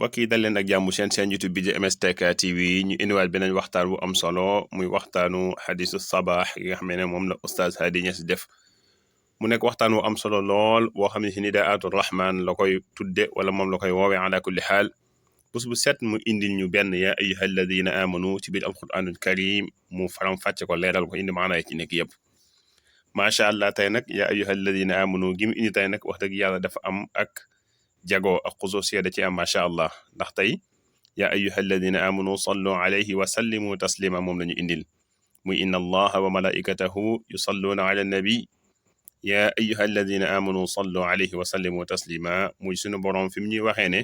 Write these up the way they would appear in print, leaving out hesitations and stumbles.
mbokk yi dal leen ak jàmm seen YouTube bi di MSTK TV ñu indiwaat beneen waxtaan bu am solo muy waxtaanu xadisu sabaax yi nga xam ne moom la Oustaz Hady Niass def mu nekk waxtaan wu am solo lool boo xam ne si Nidaa'aatu Rahmaan la koy tudde wala moom la koy woowee ala kulli xaal bés bu set mu indil ñu benn yaa ayyuha alladina amanu ci biir alquranul karim mu faram fàcce ko leeral ko indi maanaay ci nekk yëpp macha allah tey nag yaa ayyuha alladina amanu gi mu indi tey nag wax dëgg yàlla dafa am ak jago ak xususiya da ci am macha allah ndax tey yaa ayyuha alladina amanu sallu alayhi wa sallimu taslima moom la ñu indil muy inna allaha wa malaikatahu yusalluuna ala nabi yaa ayyuha alladina amanu sallu alayhi wa sallimu taslima muy sunu borom fi mu ñuy waxee ne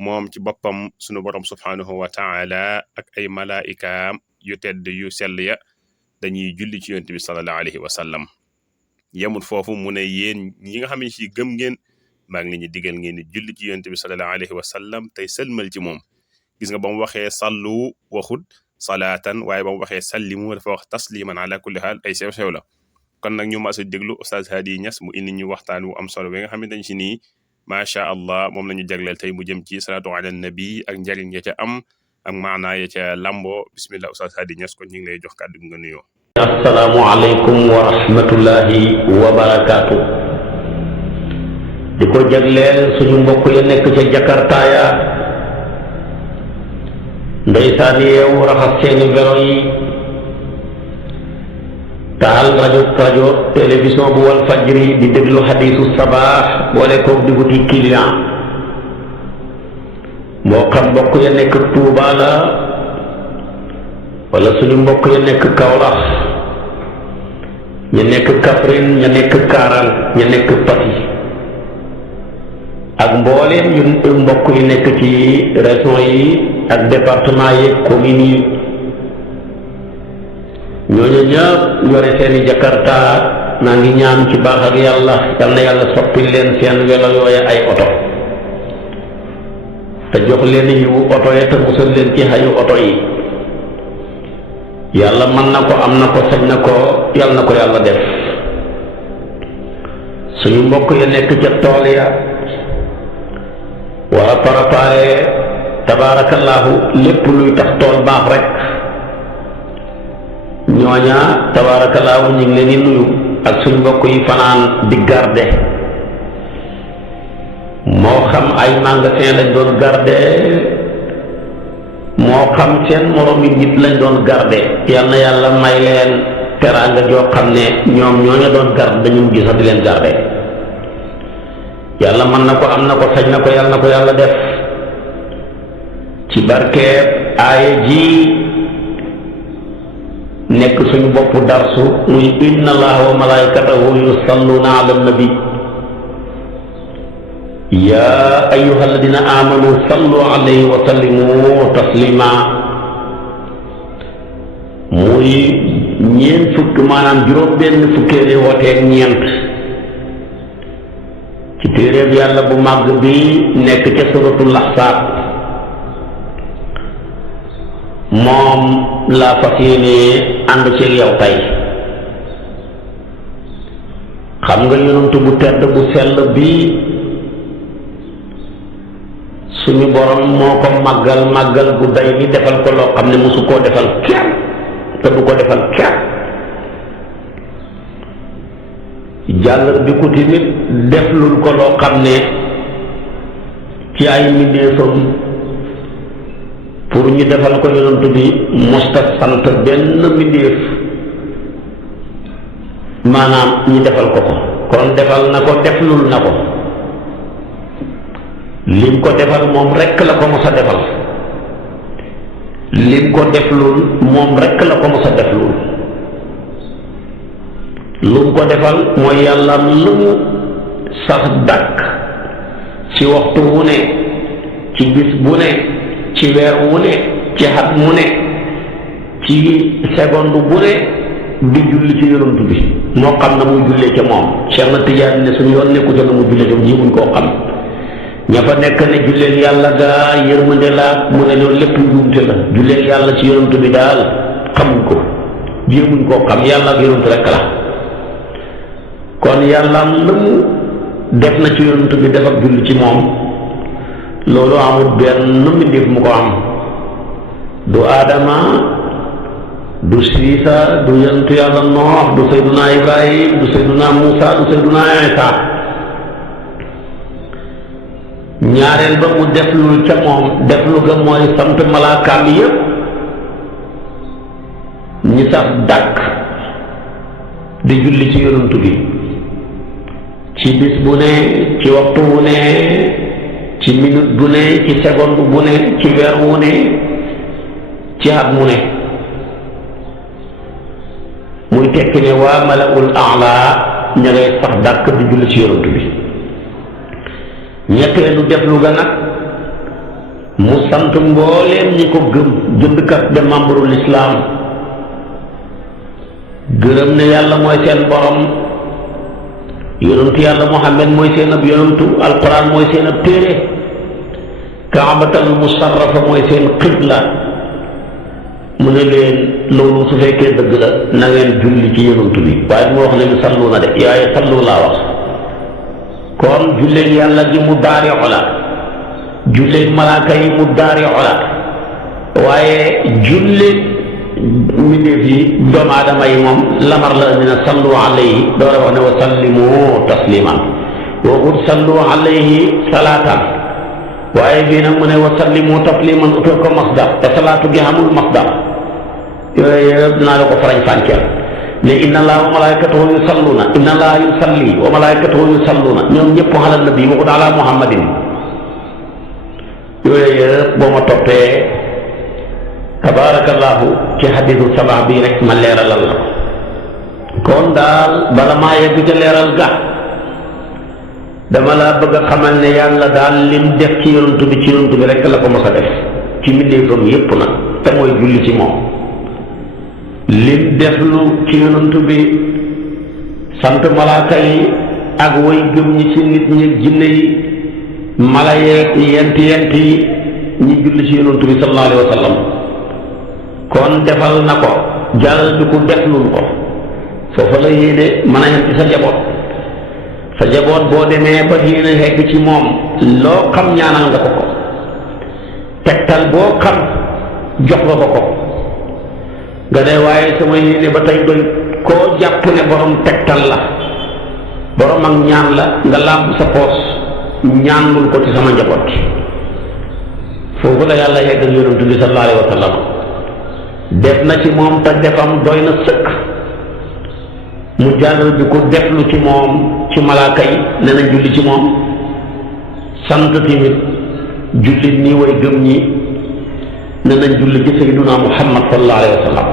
moom ci boppam sunu borom subhanahu wa taala ak ay malaikaam yu tedd yu sell ya dañuy julli ci yonent bi sallallahu alayhi wa sallam yemul foofu mu ne yéen ñi nga xam ne ci gëm ngeen maa ngi leen di digal ngeen di julli ci yonent bi sallallahu alayhi wa sallam tey sëlmal ci moom gis nga ba mu waxee sallu waxut salaatan waaye ba mu waxee sallimu dafa wax tasliman ala kulli haal ay sew-sew la kon nag ñu mas a déglu Oustaz Hady Niass mu indi ñu waxtaan wu am solo bi nga xam ne dañ si nii macha allah moom la ñu jagleel tey mu jëm ci salaatu ala nabi ak njariñ ya ca am ak maanaa ya ca lamboo bismillah Oustaz Hady Niass kon ñu ngi lay jox kàddu gi nga nuyoo. assalaamu aleykum wa rahmatullahi wa barakaatu. di ko jagleel suñu mbokk ya nekk ca Jakarta ya ndeysaan yeewu raxas seeni welo yi taal rajo télévision bu wal fajri di déglu xadiisu sabaax boole koog di wuti client moo xam mbokk ya nekk Tuuba la wala suñu mbokk ya nekk Kawlax ña nekk Kaffrine ña nekk Kaaral ña nekk Passy ak mbooleem yu mbokk yi nekk ci région yi ak département yi communes yi ñooñu ñëpp yore seeni Jakarta naa ngi ñaan ci baax ak yàlla yal na yàlla soppi leen seen welo yooya ay oto te jox leen yiwu oto ya te musal leen ci xayu oto yi yàlla mën na ko am na ko sañ na ko yal na ko yàlla def suñu mbokk ya nekk ca tool ya war a préparer tabaarakallaahu lépp luy tax tool baax rek ñooña tabaarakallaahu ñu ngi leen di nuyu ak suñ mbokk yi fanaan di garde moo xam ay magasin lañ doon garde moo xam seen moromi nit lañ doon garde yal na yàlla may leen teraanga joo xam ne ñoom ñooña doon garde dañu mujj sax di leen garde yàlla mën na ko am na ko sañ na ko yàlla na ko yàlla def ci barkeeb aaya ji nekk suñu bopp darsu muy inna allaha wa malaikatahu yusalluna ala nabi ya ayyuha alladina amanu sallu alayhi wa sallimu taslima muy ñeent fukk maanaam juróom benn fukkeeri wooteeg ñeent ci téeréeb yàlla bu màgg bi nekk ca suratul ahsaab moom laa fas yéene ànd ci yow tey xam nga yonent bu tedd bu sell bi suñu borom moo ko màggal bu day ni defal ko loo xam ne mosu koo defal kenn te du ko defal kenn jàllar bi ku timit deflul ko loo xam ne ci ay mbindeefam pour ñu defal ko yonent bi mosta sant benn mbindeef maanaam ñu defal ko kon defal na ko deflul na ko lim ko defal moom rekk la ko mos a defal lim ko deflul moom rekk la ko mos a deflul lum ko defal mooy yàlla lu mu sax dàkk ci waxtu wu ne ci bis bu ne ci weer wu ne ci xat mu ne ci seconde bu ne di julli ci yonent bi moo xam na muy jullee ca moom Cheikh na Tidiane ne suñu yoon nekku ca na mu jullee ca jiwuñ koo xam ña fa nekk ne julleel yàlla gaa yërmande la mu ne loolu lépp njuumte la julleel yàlla ci yonent bi daal xamuñ ko jéemuñ koo xam yàlla ak yonent rekk la kon yàlla lu mu def na ci yonent bi def ak julli ci moom loolu amul benn mbindéef mu ko am du Aadama du Siisa du yonentu yàlla Noox du Seyduna Ibrahim du Seyduna Muusa du Seyduna Isa ñaareel ba mu deflul ca moom deflu ga mooy sant malaakaam yépp ñi sax dàkk di julli ci yonantu bi ci bis bu ne ci waxtu wu ne ci minute bu ne ci seconde bu ne ci weer wu ne ci at mu ne muy tekki ne waa malaul a'la ña ngay sax dàkk di julli ci yonantu bi ñetteelu deflu ga nag mu sant mbooleem ñi ko gëm jëndkat de membre l'islam gërëm ne yàlla mooy seen borom yonentu yàlla Muhammad mooy seen ab yonentu alquran mooy seen ab téere kaabatal musarrafa mooy seen qibla mu ne leen loolu su fekkee dëgg la na ngeen julli ci yonentu bi waaye mu wax leen sallu na de yaaye sallu laa wax kon julleeg yàlla gi mu daari ola julleeg malaaka yi mu daari ola waaye julleeg mbindéef yi doomu aadama yi moom lamar la dina sallu alayhi door a wax ne wa sallimu tasliman waxut sallu alayhi salaatan waaye fii nag mu ne wa sallimu tasliman utal ko masdar te salaatu gi xamul masdar yooyu yëpp dinaa la ko farañ fànceel ne inna allaha wa malaikatahu yusalluna inna allaha yusalli wa malaikatahu yusalluna ñoom ñëpp ala nabi waxut ala muhammadin yooyu yëpp boo ma toppee tabarakallahu ci xadisu sabaa bii rek ma leeralal la kon daal bala maa yegg ca leeral ga dama laa bëgg a xamal ne yàlla daal lim def ci yonantu bi rek la ko mos a def ci mbindeefam yépp nag te mooy julli ci moom lim def lu ci yonantu bi sant malaaka yi ak way gëm ñi ci nit ñi jinne yi mala yeeg yent yi ñi julli ci yonantu bi sallallahu alayhi wa sallam kon defal na ko jàllal bi ku deflul ko foofa la yéene mën a yem ci sa jaboot boo demee ba yéene xegg ci moom loo xam ñaanal nga ko tegtal boo xam jox nga ko nga ne waaye sama yéene ba tey doy koo jàpp ne borom tegtal la borom ak ñaan la nga làmb sa poos ñaanul ko ci sama njaboot foofu la yàlla yegg ak yonent bi sallallahu alayhi wa sallam def na ci moom te defam doy na sëkk mu jàllal bi ko deflu ci moom ci malaaka yi ne na julli ci moom sant tamit jullit ñi way gëm ñi ne nañ julli ci sayyiduna muhammad sallallahu alayhi wa sallam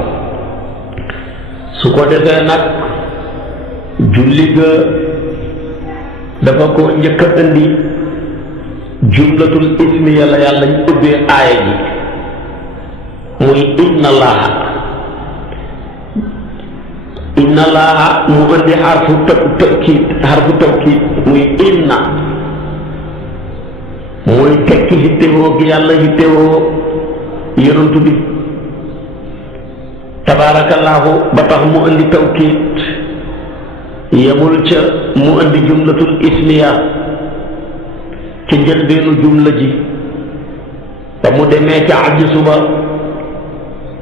su ko defee nag julli ga dafa ko njëkk a indi jumlatul ismi yàlla yàlla ñu ubbee aaya ji muy inna allaha mu indi xarfu tawkiid muy inna muy tekki hittewoo gi yàlla hittewoo yonantu bi tabaarakallaahu ba tax mu indi tawkiid yemul ca mu indi jumlatul ismiya ci njëlbeenu jumla ji ba mu demee ca ajisu ba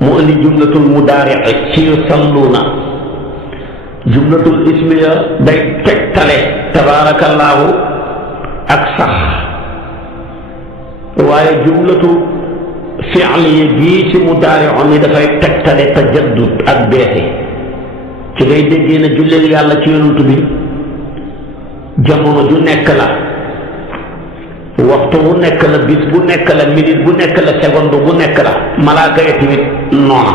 mu indi jumlatul mudaari'i ci yusalluuna jumlatul ismiya day tegtale tabaarakallaahu ak sax waaye jumlatu fi'liya gii ci mudaari'u ni dafay tegtale tajaddud ak beese ci ngay déggee ne julleel yàlla ci yonantu bi jamono ju nekk la waxtu bu nekk la bis bu nekk la minute bu nekk la seconde bu nekk la malaaka yi tamit noona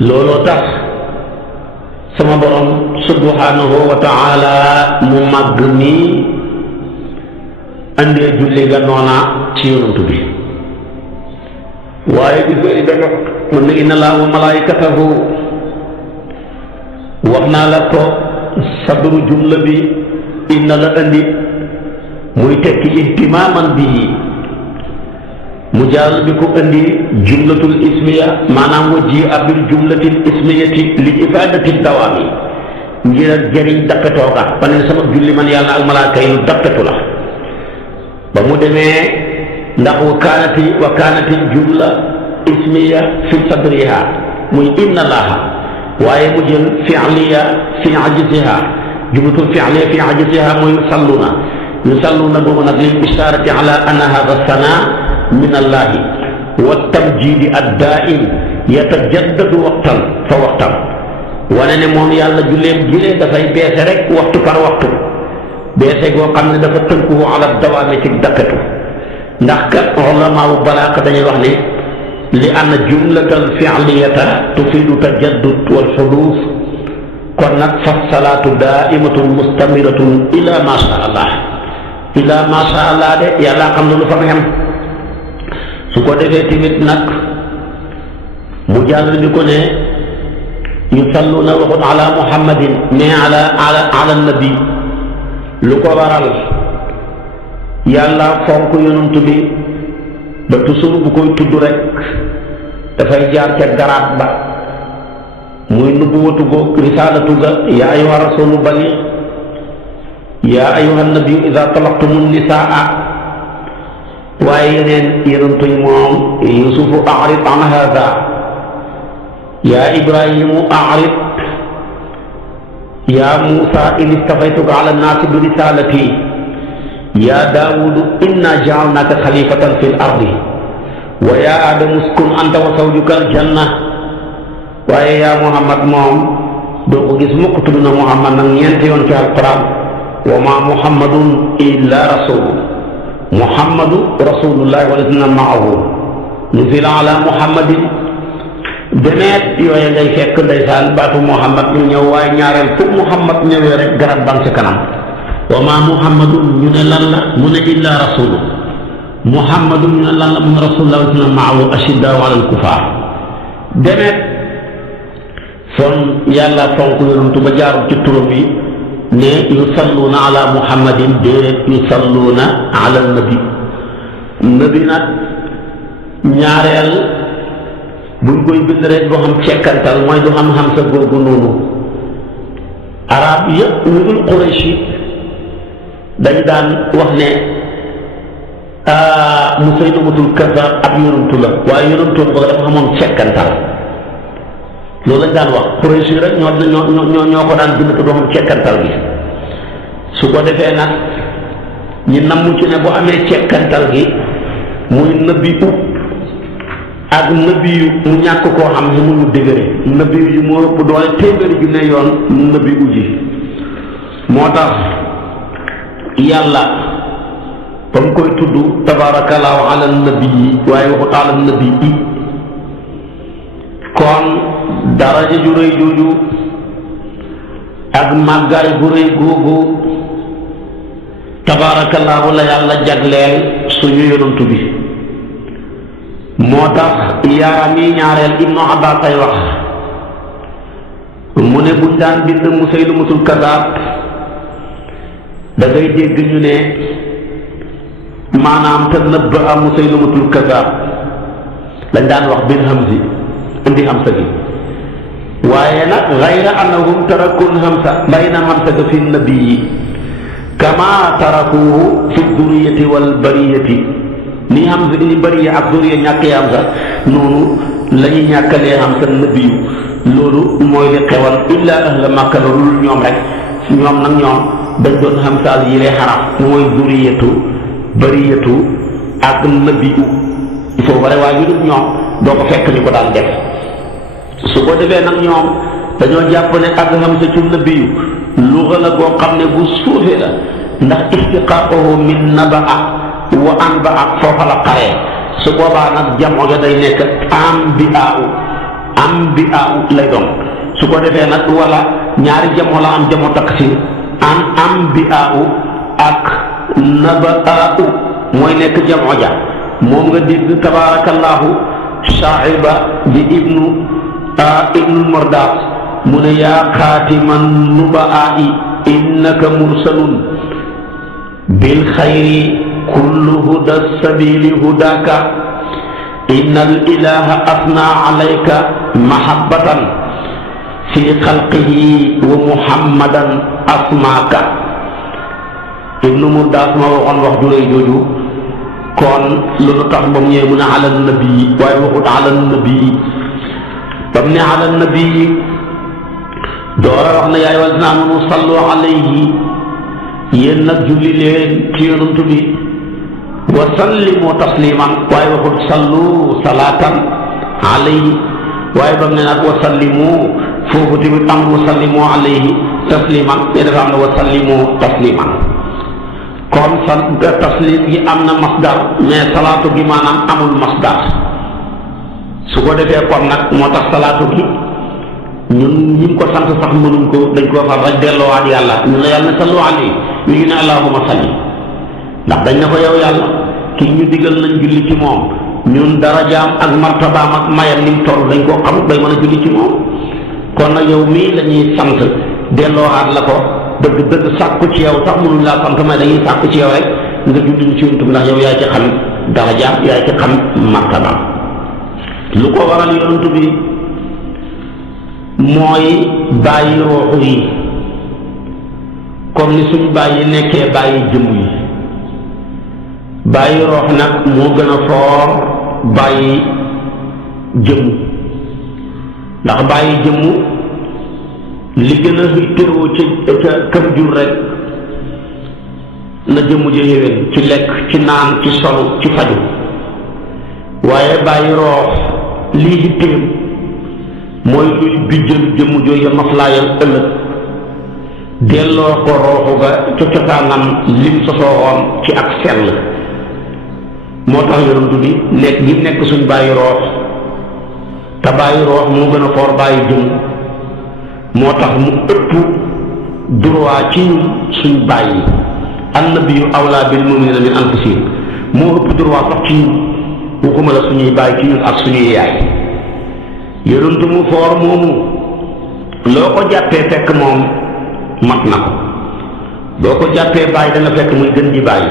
looloo tax sama borom subhanahu wa ta'ala mu màgg mi andee julli ga noona ci yonantu bi waaye gis nga dama mën na inna Allaha wa malaikatahu wax naa la ko sadru jumla bi inna la andi muy tekki ihtimaaman bihi mu jàll bi ko andi jumlatul ismiya maanaam wa ji abil jumlatil ismiyati li ifadati dawaami ngir ak jëriñ dappetoo ga ba ne sama julli man yàlla ak malaaka yi lu dappetu la ba mu demee ndax wa kaanati jumla ismiya fi sadriha muy inna allaha waaye mu jël fi'liya fi ajziha jumlatul fi'liya fi ajziha mooy yusalluna boobu nag lil isharati ala anna hadha sana min allahi wa tamjidi ad-daa'im yatajaddadu waqtan fa waqtan wane ne moom yàlla julleem gilee dafay beese rek waxtu par waxtu beese goo xam ne dafa tënku ala dawaami ci dakketu ndax kat ulamaawu balaaq dañuy wax ne li anna jumlatal fi'liyata tufiidu tajaddud wal xuduus kon nag fa salaatu daa'imatun mustamiratun ila ma sha allah de yàlla xam na lu fa xem su ko defee tamit nag mu jàll bi ko ne yusalluuna waxut ala muhammadin mais ala nabi lu ko waral yàlla fonk yonent bi ba toujours bu koy tudd rek dafay jaar ca garaat ba muy nubuwatu go risalatu ga yaa ayyuha rasulu baligh yaa ayyuha nabiyu ida talaqtumu nisaa waaye yeneen yonent yi moom yusufu a'rid an hada yaa ibrahimu a'rid yaa muusa in istafaytuka ala nnaasi bi risalati yaa daawudu inna ja'alnaaka xalifatan fil ardi wa yaa aadamu uskun anta wa zawjuka aljanna waaye yaa muhammad moom doo ko gis mukk tudd na muhammad nag ñeenti yoon ci alquran wa ma muhammadun illa rasul muhammadu rasulullahi walladina maahu nuzila ala muhammadin demeet yooye ngay fekk ndeysaan baatu muhammad ñu ñëw waaye ñaareel fu muhammad ñëwee rek garab bang ci kanam wa ma muhammadun ñu ne lan la mu ne illa rasulu muhammadun ñu ne lan la mu ne rasulullah walladina maahu ashiddaau ala alkufaar demeet son yàlla fonk yonantu ba jaarul ci turam yi ne yusalluuna ala muhammadin déedéet yusalluuna ala nabi nag ñaareel buñ koy bind rek du xam cekkantal mooy du xam sa googu noonu arab yëpp ñu dul Quraysh dañ daan wax ne Musaylimatul Kazzaab ab yonantu la waaye yonantu ba dafa xamoon cekkantal loolu lañ daan wax Quraysh rek ñoo ko daan bind te doo xam cekkantal gi su ko defee nag ñi namm ci ne bu amee cekkantal gi muy nëbbi ak nëbbi yu mu ñàkk koo xam ne mu dëgëre nëbbi yu moo ëpp doole téeméeri ju ne yoon nëbbi uji moo tax yàlla ba mu koy tudd tabaarakallaahu ala nabi yi waaye waxut ala nabi yi kon daraja ju rëy jooju ak màggaay bu rëy googu tabaarakallaahu la yàlla jagleel suñu yonantu bi moo tax yaaram yi ñaareel ibnu abbas ay wax mu ne buñ daan bind Musaylimatul Kazzaab da ngay dégg ñu ne maanaam te nëbb am Musaylimatul Kazzaab lañ daan wax bil hamzi indi hamsa gi waaye nag gayra annahum tarakul hamsa bayna hamsa ga fi nabii kama tarakuhu fi duriyati wal bariyati ni hamsa ni bariya ak duriya ñàkkee hamsa noonu la ñuy ñàkkalee hamsa nabiyu loolu mooy li xewal illa ahla makka loolu ñoom rek ñoom nag ñoom dañ doon hamsaal yi lay xaraf mooy duriyatu bariyatu ak nabiyu il faut bare waaye yu dul ñoom doo ko fekk ñu ko daan def su ko defee nag ñoom dañoo jàpp ne ak hamsa ci nabiyu luga la boo xam ne bu suufee la ndax istiqaaquhu min nabaa wa anbaa foofa la xaree su boobaa nag jamoo ja day nekk ambiaaw lay doon su ko defee nag wala ñaari jamoo la am jamoo taksir ambiaaw ak nabaaw mooy nekk jamoo ja moom nga dégg tabaarakallaahu shaa'ir ba di ibnul Mardaas mu ne yaa xaatiman nubaa'i innaka mursalun bil xayri kullu huda sabili hudaka innal ilaha asna alayka mahabbatan fi xalqihi wa muhammadan asmaaka ibnu Mardaas ma waxoon wax ju rëy jooju kon loolu tax ba mu ñëwee mu ne ala nabii waaye waxut ala nabii ba mu ne ala nabii door a wax na yaay wal naa mënu sallu alayhi yéen nag julli leen ci yonent bi wa sallimu tasliman waaye waxut sallu salaatan alayhi waaye ba mu ne nag wa sallimu foofu tamit am wa sallimu alayhi tasliman mais dafa am na wa sallimu tasliman kon taslim gi am na masdar mais salaatu gi maanaam amul masdar su ko defee kon nag moo tax salaatu gi ñun ñi ko sant sax mënuñ ko dañ koo far rek delloowaat yàlla ñu ne yàlla ne sallu alayhi ñu ngi ne allahumma salli ndax dañ ne ko yow yàlla ki ñu digal nañ julli ci moom ñun darajaam ak martabaam ak mayam ni mu toll dañ koo xamut bay mën a julli ci moom kon nag yow mii la ñuy sant delloowaat la ko dëgg sàkku ci yow sax mënuñ laa sant may dañuy sàkku ci yow rek nga julli ci yonent bi ndax yow yaay ci xam darajaam yaay ci xam martabaam lu ko waral yonent bi mooy bàyyi rooxu yi comme ni suñ bàyyi nekkee bàyyi jëmm yi bàyyi roox nag moo gën a foor bàyyi jëmm ndax bàyyi jëmm li gën a tëroo ca kam jur rek na jëmm ja yéwén ci lekk ci naan ci solu ci faju waaye bàyyi roox lii hitteem mooy luy bijjal jëmm jooju maflaayal ëllëg delloo ko rooxu ga ca cosaanam lim sosoowoon ci ak sell moo tax yonent bi nekk gi nekk suñ bàyyi roox te bàyyi roox moo gën a foor bàyyi jëmm moo tax mu ëpp droit ci ñun suñ bàyyi annabiyyu awlaa bil mu'miniina min anfusihim moo ëpp droit sax ci ñun waxuma la suñuy bàyyi ci ñun ak suñuy yaay yonent mu foor moomu loo ko jàppee fekk moom mat na ko boo ko jàppee bàyyi danga fekk muy gën ji bàyyi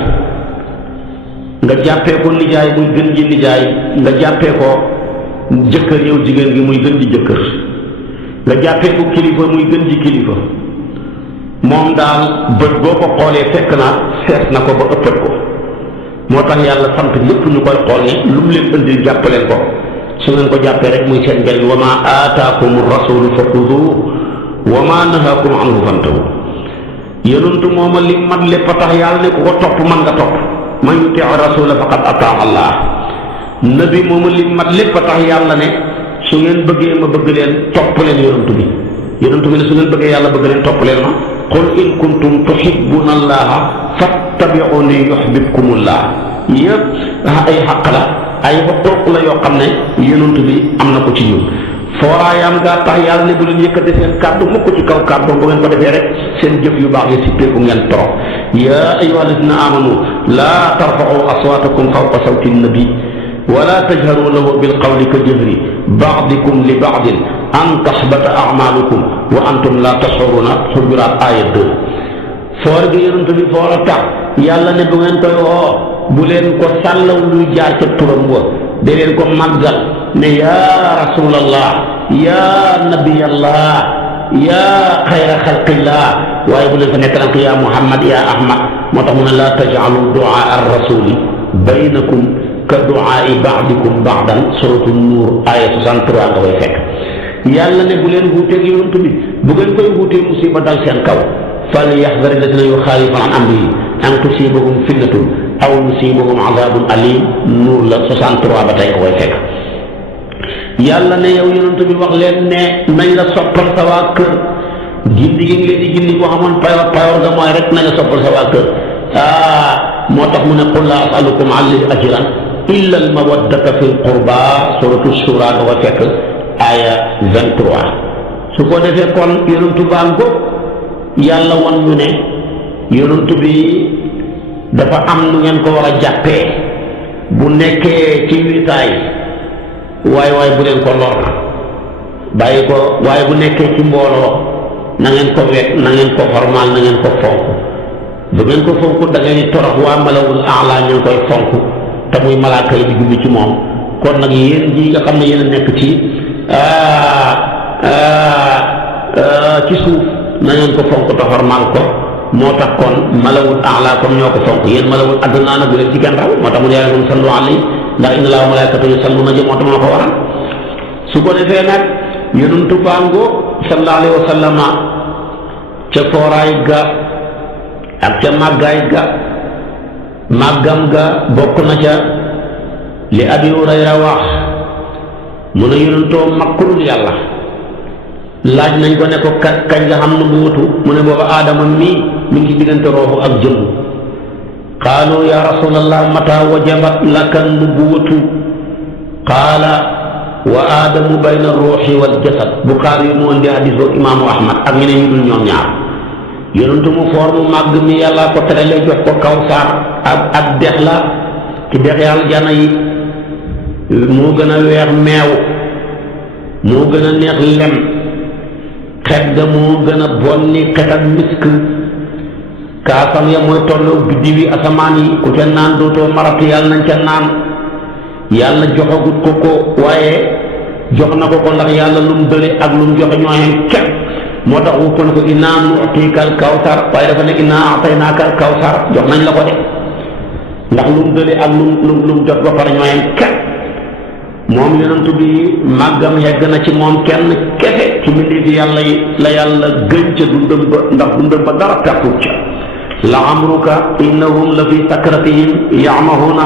nga jàppee ko nijaay muy gën ji nijaay nga jàppee ko jëkkër yow jigéen gi muy gën ji jëkkër nga jàppee ko kilifa muy gën ji kilifa moom daal bët boo ko xoolee fekk na seet na ko ba ëppal ko moo tax yàlla sant lépp ñu koy xool ne lu mu leen indil jàppaleen ko su ngeen ko jàppee rek muy seen njëriñ wa maa aataakum rasulu fa xuduuhu wa maa nahaakum anhu fantahu yonentu mooma li mat lépp a tax yàlla ne ku ko topp man nga topp man yuti rasula faqad ataa allah nabi mooma li mat lépp a tax yàlla ne su ngeen bëggee ma bëgg leen topp leen yonentu bi ne su ngeen bëggee yàlla bëgg leen topp leen ma qul in kuntum tuhibbuna allaha fattabi'uni yuhbibkumullah yëpp ay xaq la ay xuquq la yoo xam ne yonent bi am na ko ci ñun fooraayam gaa tax yàlla ne bu leen yëkkati seen kàddu mukk ci kaw kàddu bu ngeen ko defee rek seen jëf yu baax yi sippeeku ngeen torox yaa ayyuha alladina amanu laa tarfa'u aswaatakum fawqa sawti nabi wala tajharu lahu bilqawli ka jahri ba'dikum li ba'din an tahbata a'malukum wa antum la tash'uruna Hujuraat aaya 2 foor gi yonent bi foor a tax yàlla ne bu ngeen koy woo bu leen ko sàllaw luy jaar ca turam wa da leen ko màggal ne yaa rasulallah yaa nabiyallah yaa xayra xalqillah waaye bu leen fa nekk nag yaa muhammad yaa ahmad moo tax mu ne laa taj'alu du'aa ar-rasuli baynakum ka du'aa'i ba'dikum ba'dan suratu nuur aaya 63 nga koy fekk yàlla ne bu leen wuuteeg yonent bi bu ngeen koy wuutee musiba dal seen kaw falyahdari alladina yuxaalifuna an amrihi an tusibahum fitnatun aw yusibahum azabun alim nuur la 63 ba tey nga koy fekk yàlla ne yow yonent bi wax leen ne nañ la soppal sa waa kër gindi gi ngi leen di gindi boo xamoon payoor ga mooy rek nañ la soppal sa waa kër moo tax mu ne qul laa as'alukum alayhi ajran illa al mawaddata fi l qurba suratu shura nga koy fekk aya 23 su ko defee kon yonentu baan ko yàlla won ñu ne yonentu bi dafa am nu ngeen ko war a jàppee bu nekkee ci wiitaay waaye bu leen ko lor bàyyi ko waaye bu nekkee ci mbooloo na ngeen ko wekk na ngeen ko formal na ngeen ko fonk bu ngeen ko fonk da ngeen di torox waa malawul a'la ñu ngi koy fonk te muy malaaka yi di julli ci moom kon nag yéen ji nga xam ne yéen a nekk ci suuf na ngeen ko fonk te formal ko moo tax kon malawul a'la kon ñoo ko fonk yéen malawul addunaa nag bu leen ci kenn raw moo tax mu ne yàlla moom sallu alayhi ndax inna Allaaha wa malaa'ikatahu yusalluuna moo tax moo ko waral su ko defee nag yonentu baango sallallahu alayhi wa sallam ca fooraay ga ak ca màggaay ga màggam ga bokk na ca li Abi Hurayra wax mu ne yonentoo makkulul yàlla laaj nañ ko ne ko kañ nga xam nubuwatu mu ne booba aadama mii mi ngi ci diggante rooxu ak jëmm qaalu ya rasulallah mata wajabat laka nubuwatu qaala wa aadamu bayna ruuxi wal jasad Buxaari yu mu indi hadiis boobu imaamu Ahmad ak ñeneen ñu dul ñoom ñaar yonentu mu foor mu màgg mi yàlla ko terale jox ko kawsar ak dex la ci dex yàlla jana yi moo gën a weex meew moo gën a neex lem xet ga moo gën a bonni xet ak misk kaasam ya mooy tolloo biddiwi asamaan yi ku ca naan dootoo maratu yàlla nañ ca naan yàlla joxagut ko waaye jox na ko ndax yàlla lu mu dële ak lu mu joxe ñooyam képp moo tax wupp na ko innaa nu'tiikal kawsar waaye dafa ne innaa a'taynaakal kawsar jox nañ la ko de ndax lu mu dële ak lu mu jot ba pare ñooyam képp moom yonentu bi màggam yegg na ci moom kenn kese ci mbindéef yi yàlla yi la yàlla gën ca dundam ba ndax dundam ba dara pertut ca la amruka innahum la fi sakratihim ya'mahuuna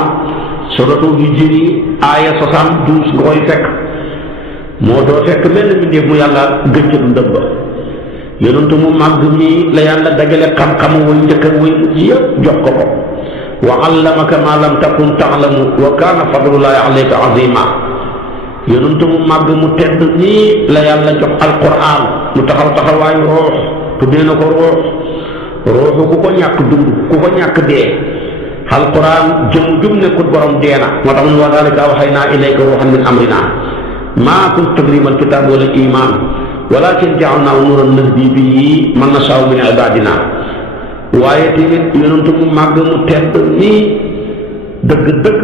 suratu Hijri aaya 72 nga koy fekk moo doo fekk mel ni mbindéef mu yàlla gën ca dundam ba yonentu mu màgg mi la yàlla dajale xam-xamu way njëkk ak way mujj yëpp jox ko ko wa allamaka ma lam takun ta'lamu wa kaana fadlullahi alayka azima yonentu mu màgg mu tedd nii la yàlla jox alquran mu taxawaayu ruux tuddee na ko ruuxu ku ko ñàkk dund ku ko ñàkk dee alquran jum nekkul borom dee na moo tax mu wa zaalika awhaynaa ilayka ruuhan min amrinaa maa kunta tadrii mal kitaabu wala iimaan walaakin ja'alnaahu nuuran nahdii bihi man nashaa'u min ibaadinaa waaye tamit yonentu mu màgg mu tedd nii dëgg-dëgg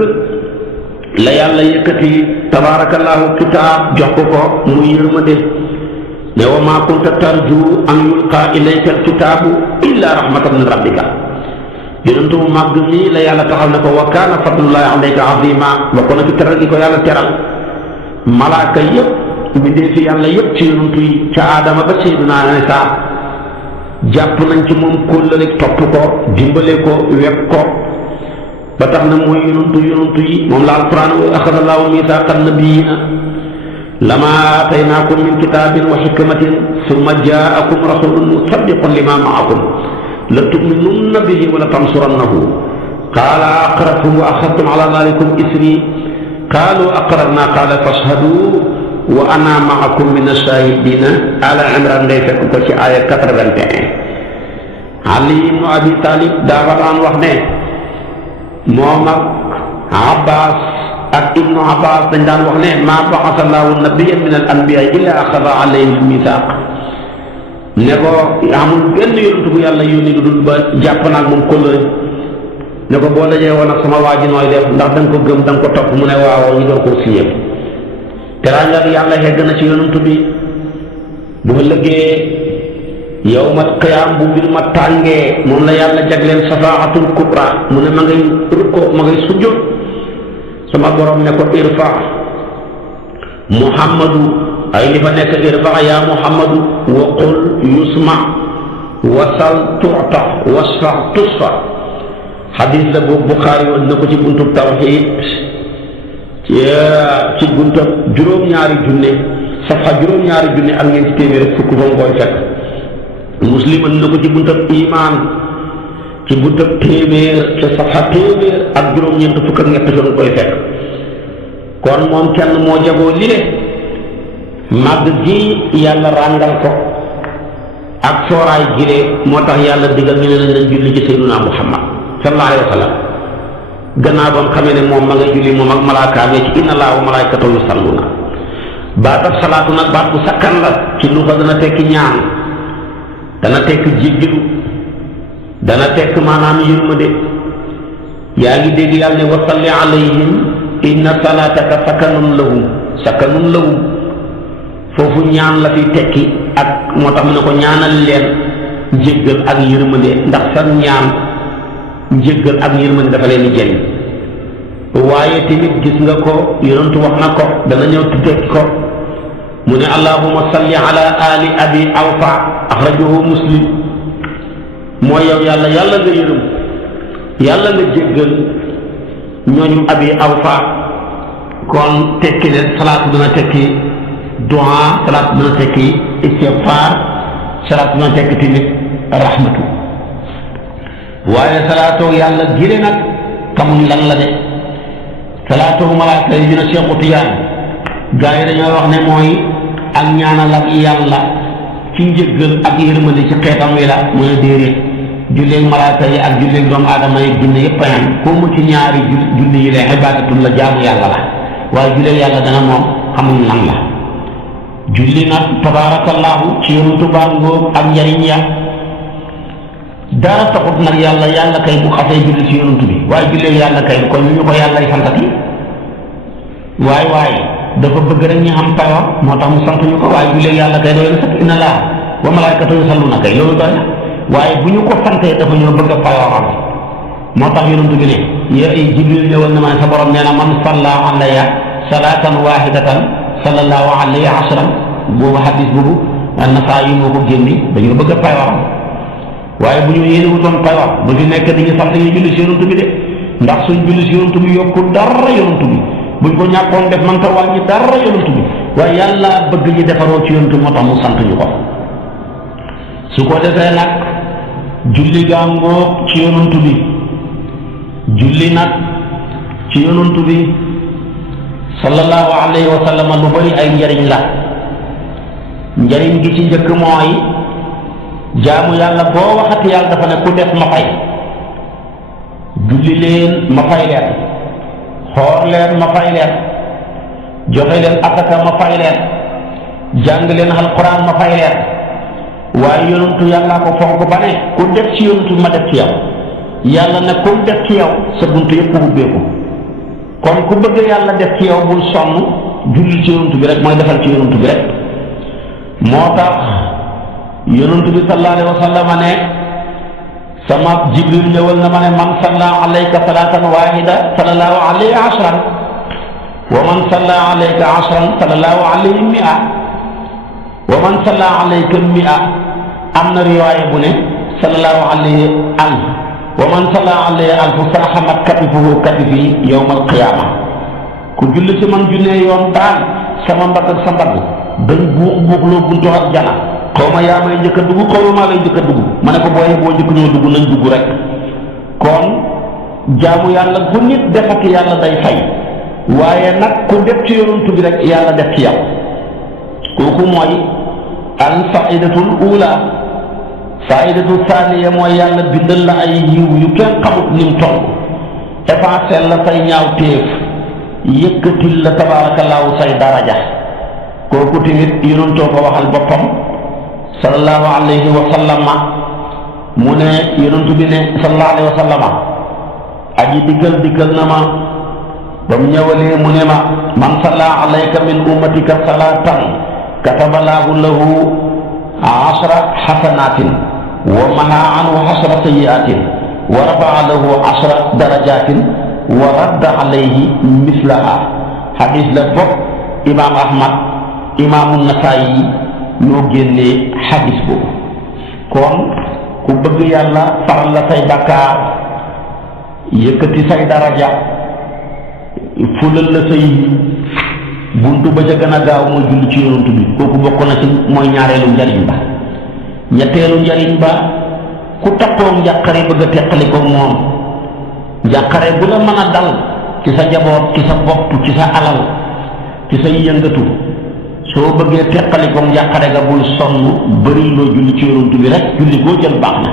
la yàlla yëkkati tabaarakallaahu kitaab jox ko muy yërmande ne wa maa kunta tarju an yulqaa ilayka alkitaabu illaa rahmatan min rabbika yonentu mu màgg nii la yàlla taxal ne ko wa kaana fadlullaahi alayka aziima bokk na ci teral gi ko yàlla teral malaaka yëpp mbindéef fi yàlla yëpp ci yonentu yi ca aadama ba sayyidunaa Iisaa jàpp nañ ci moom kóllëre topp ko dimbale ko wekk ko ba tax na mooy yonantu yi moom la alquran wa axada allahu misaaqa nabiyyiina lamaa aataynaakum min kitaabin wa hikmatin summa jaakum rasulun musaddiqun limaa ma'akum la tu'minunna bihi wa la tansurannahu qaala aqrartum wa axadtum ala daalikum isrii qaalu aqrarnaa qaala fashhadu wa ana ma'akum mina shaahidiina ala Imraan ngay fekk ko ci aaya 81 Ali ibnu Abi Talib daa daan wax ne moom ak Abbas ak ibnu Abbas dañ daan wax ne maa ba'asa Allaahu nabiyyan min al-anbiyaa illaa axada alayhi al-miisaaq ne ko amul benn yonent bu yàlla yónni lu dul ba jàpp naag moom kóllëre ne ko boo dajee woon ak sama waa ji nooy def ndax da nga ko gëm da nga ko topp mu ne waaw ñu doon koo signé teraanga ak yàlla yegg na ci yonent bi bu ëllëgee yawmal qiyaam bu mbir ma tàngee moom la yàlla jagleel safaatul kubra mu ne ma ngay rukkoo ma ngay sujjóot sama borom ne ko irfa muhammadu ay li fa nekk irfa yaa muhammadu wa qul yusma wasal tu'ta wasfa tusfa xadis la boobu Buxaari woon na ko ci buntub tawxiid ci buntab juróom-ñaari junne safa juróom-ñaari junne ak ñeenti téeméer ak fukk fa mu koy fekk Muslim na ko ci buntab imaan ci buntab téeméer ca safa téeméer ak juróom-ñeent fukk ak ñett fa mu koy fekk kon moom kenn moo jagoo li ne màgg gi yàlla ràngal ko ak sooraay gile moo tax yàlla digal ñu ne nañ julli ci Seydina Muhammad sallallahu alayhi wa sallam gannaaw ba mu xamee ne moom ma nga julli moom ak malaakaam ci inna Allaaha wa malaa'ikatahu yusalluuna baatab salaatu nag baat bu sakkan la ci lu ko dana tekki ñaan dana tekk jéggilu dana tekk maanaam yërmande yaa ngi dégg yàlla ne wa salli alayhim inna salaataka sakanun lahum foofu ñaan la fi tekki ak moo tax mu ne ko ñaanal leen njéggal ak yërmande ndax sa ñaan njéggal ak yërmande dafa leen di jëriñ. waaye tamit gis nga ko yonentu wax na ko dana ñëw tuddee ko mu ne allahumma salli ala ali abi awfa axrajahu muslim mooy yow yàlla yàlla nga yërëm yàlla nga jéggal ñooñu abi awfa. kon tekki ne salaatu dana tekki du'a salaatu dana tekki istighfar salaatu dana tekki tamit rahmatu. waaye salaatu yàlla gire nag xamuñ lan la de salaatu malaaka yi ñu ne Cheikh Tidiane gaa yi dañoo wax ne mooy ak ñaanal ak yàlla ci njëggal ak yërmande ci xeetam wi la mooy déedéet julleeg malaaka yi ak julleeg doomu aadama yi jinne yëpp a yam ko mu ci ñaari julli yi la ibaadatul la jaamu yàlla la waaye julleeg yàlla dana moom xamuñ lan la. julli nag tabaarakallaahu ci yonentu baa ngóob ak njariñ ya dara taxut nag yàlla kay bu xasee julli ci yonentu bi waaye julleeg yàlla kay kon ñu ko yàlla santati waaye dafa bëgg rek ñu xam payoor moo tax mu sant ñu ko waaye julleeg yàlla kay doy na sax inna laa wa malaa'ikatahu yusalluna kay loolu doy na waaye bu ñu ko santee dafa ñoo bëgg a payooram moo tax yonentu bi ne Jibril ñëwal na ma ne sa borom nee na man salla alayya salaatan waahidatan sallallahu alayhi ashran boobu hadis boobu Nasaa'i moo ko génni dañoo bëgg a payooram waaye bu ñu yéene wutoon payoor bu fi nekk dañuy sant ñu julli si yonentu bi de ndax suñ julli si yonentu bi yokku dara yonentu bi buñ ko ñàkkoon def man ta wàññi dara yonentu bi waaye yàlla bëgg ñu defaroo ci yonentu moo tax mu sant ñu ko. su ko defee nag julli gàngoo ci yonantu bi julli nag ci yonantu bi sallallahu alayhi wa sallam lu bari ay njariñ la. njariñ gi ci njëkk mooy jaamu yàlla boo waxati yàlla dafa ne ku def ma fay. julli leen ma fay leen, xoor leen ma fay leen, joxe leen asaka ma fay leen, jàng leen alquran ma fay leen. waaye yonantu yàllaa ko fonk ba ne ku def ci yonantu ma def ci yow. yàlla ne ku def ci yow sa buntu yëpp ubbeeku. kon ku bëgg yàlla def ci yow bul sonn, julli ci yonantu bi rek mooy defal ci yonantu bi rek. moo tax yonantu bi sallallahu alayhi wa sallam ne sama jibril ñëwal na ma ne man salla alayka salatan wahida sallallahu alayhi ashran wa man salla alayka ashran sallallahu alayhi mi'a wa man salla alayka mi'a. am na riwaaya bu ne sallallahu alayhi alf wa man salla alayhi alf sarhamat katifuhu katifi yawma alqiyama. ku julli ci man junne yoon daal sama mbagg ak sa mbagg dañ buux loo buntu ak jana. xaw ma yaa may njëkk a dugg xaw ma maa lay njëkk a dugg ma ne ko booyee boo njëkk ñoo dugg nañ dugg rek. kon jaamu yàlla bu nit defati yàlla day fay, waaye nag ku def ci yonantu bi rek yàlla def ci yow. kooku mooy al faidatul ula. faidatu thaniya mooy yàlla bindal la ay yiw yu kenn xamut nim toll, effacer la say ñaaw téef, yëkkatil la tabaarakallaahu say daraja. kooku tamit yonantoo ko waxal boppam sallallahu alayhi wa sallama. mu ne yonantu bi ne sallallahu alayhi wa sallama aji diggal na ma ba mu ñëwalee mu ne ma man salla alayka min ummatika salatan katabalaahu lahu ashra xasanatin wa maha anhu ashra sayiatin wa rafaa lahu ashra darajatin wa radda alayhi mislaha. hadis la bopp imaam Ahmad imaamu Nasaayi ñoo génnee hadis boobu. kon ku bëgg yàlla faral la say bakkaar, yëkkati say daraja, fulal la say buntu ba ca gën a gaaw mooy julli ci yonantu bi. kooku bokk na ci mooy ñaareelu njariñ ba. ñetteelu njariñ ba ku takkoo njàqare bëgg a teqali ko moom. njàqare bu la mën a dal ci sa jaboot, ci sa bopp, ci sa alal, ci say yëngatu, soo bëggee teqali ko njàqare ga bul sonn, bëri loo julli ci yonantu bi rek. julli koo jël baax na.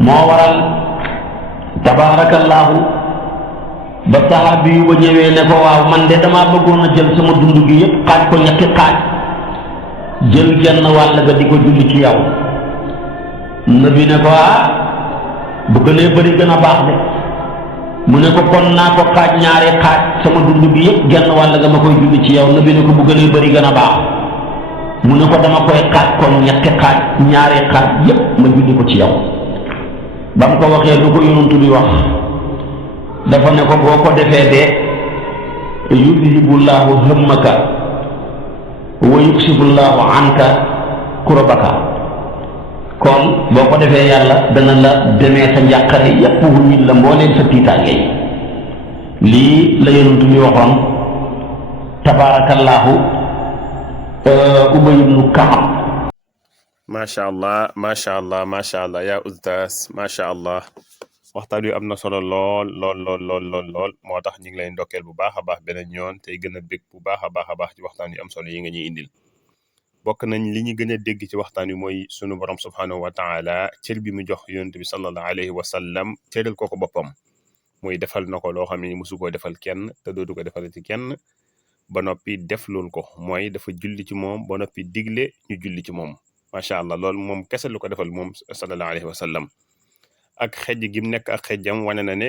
moo waral tabaarakallaahu ba saxaabi yu ba ñëwee ne ko waaw man de damaa bëggoon a jël sama dund gi yépp xaaj ko ñetti xaaj, jël genn wàll ga di ko julli ci yow. nabi ne ko bu gënee bëri gën a baax de. mu ne ko kon naa ko xaaj ñaari xaaj, sama dund gi yépp genn wàll ga ma koy julli ci yow. nabi ne ko bu gënee bëri gën a baax. mu ne ko dama koy xaaj kon ñetti xaaj ñaari xaaj yépp ma julli ko ci yow. ba mu ko waxee lu ko yonent bi wax dafa ne ko boo ko defee de yudhibullaahu hammaka wa yuksifullaahu anka kurbaka. kon boo ko defee yàlla dana la demee sa njàqare yépp wuññil la mbooleen sa tiitaange yi. lii la yonent bi waxoon tabaarakallaahu Ubay ibnu Kaab. macha allah macha allah macha allah yaa ustaas macha allah waxtaan wi am na solo lool moo tax ñu ngi lay ndokkeel bu baax a baax beneen yoon tey gën a bég bu baax a baax ci waxtaan wi am solo yi nga ñuy indil. bokk nañ li ñu gën a dégg ci waxtaan wi mooy sunu borom subhanahu wa taala cër bi mu jox yonent bi sallallahu alayhi wa sallam cëral ko boppam muy defal na ko loo xam ne mosu koo defal kenn te dootu ko defal ci kenn ba noppi def lool ko mooy dafa julli ci moom ba noppi digle ñu julli ci moom. macha allah loolu moom kese lu ko defal moom sallallahu alayhi wa sallam ak xejj gi mu nekk ak xejjam wane na ne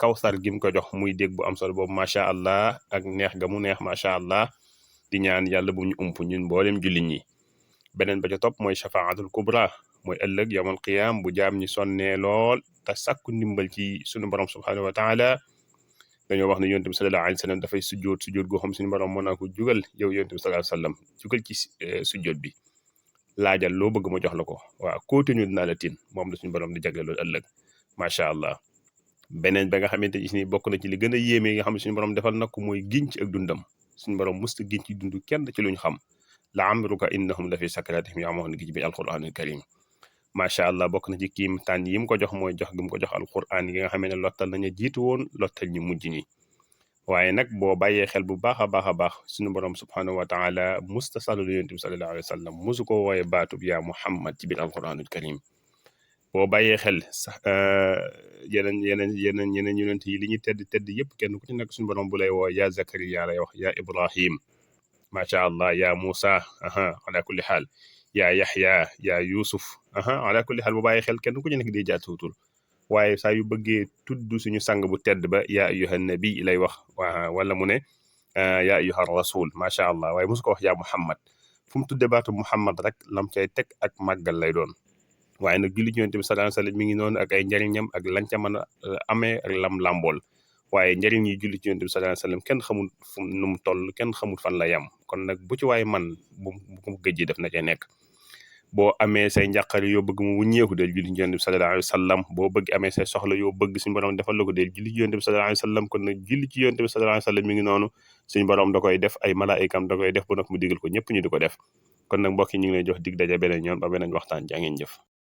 kawsar gi mu ko jox muy dégg bu am solo boobu macha allah ak neex ga mu neex macha allah di ñaan yàlla bu ñu ump ñun mboolem jullit ñi. beneen ba ca topp mooy shafaatul kubra mooy ëllëg yawmal qiyaam bu jaam ñi sonnee lool te sàkku ndimbal ci sunu borom subhanahu wa taala dañoo wax ne yonent bi sallallahu alayhi wa sallam dafay sujjoot goo xam suñu borom mën naa ko jugal yow yonent bi sallallahu alayhi wa sallam jugal ci sujjoot bi. laajal loo bëgg ma jox la ko waaw kootu ñu dinaa la tin moom la suñu borom di jagle loolu ëllëg macha allah. beneen ba nga xamante ni bokk na ci li gën a yéeme yi nga xam ne suñu borom defal na ko mooy giñ ci ak dundam suñu borom musta giñ ci dund kenn ci luñ xam la amruka innahum la fi sakratihim ya'mahuun gi ci biir alquranul karim macha allah. bokk na ci kiim tànn yi mu ko jox mooy jox gi mu ko jox alquran yi nga xam ne lottal nañu jiitu woon lottal ñu mujj ñi. waaye nag boo bàyyee xel bu baax a baax suñu borom subhanahu wa taala musta sàllalu yonent bi sallallahu alayhi wa sallam musu ko wooye baatub yaa muhammad ci biir alquranul karim. boo bàyyee xel sax yeneen yonent yi li ñuy tedd yëpp kenn ku ci nekk suñu borom bu lay woo yaa zakariya lay wax yaa ibrahim macha allah yaa musa ala kulli xaal yaa yaxya yaa yusuf ala kulli xaal boo bàyyee xel kenn ku ci nekk di jaar tuutul. waaye saa yu bëggee tudd suñu sang bu tedd ba yaa ayyuhan nabi lay wax wala mu ne yaa ayyuhar rasul macha allah waaye mosu ko wax yaa muhammad fu mu tudde baatu muhammad rek lam cay teg ak màggal lay doon. waaye nag julli ci yonent bi sallallahu alayhi wasallam mi ngi noonu ak ay njariñam ak lañ ca mën a amee ak lam làmbool. waaye njariñ yi julli ci yonent bi sallallahu alayhi wasallam kenn xamul fu nu mu toll kenn xamul fan la yam kon nag bu ci waaye man bu ko gëjji def na cay nekk. boo amee say njàqare yoo bëgg mu wuññeeku del julli ci yonent bi sallallahu alayhi wasallam boo bëgg amee say soxla yoo bëgg suñu borom defal la ko del julli ci yonent bi sallallahu alayhi wasallam kon nag julli ci yonent bi sallallahu alayhi wasallam mi ngi noonu suñu borom da koy def ay malaayikam da koy def ba nag mu digal ko ñëpp ñu di ko def. kon nag mbokk yi ñu ngi lay jox dig daje beneen yoon ba beneen waxtaan jaa ngeen jëf.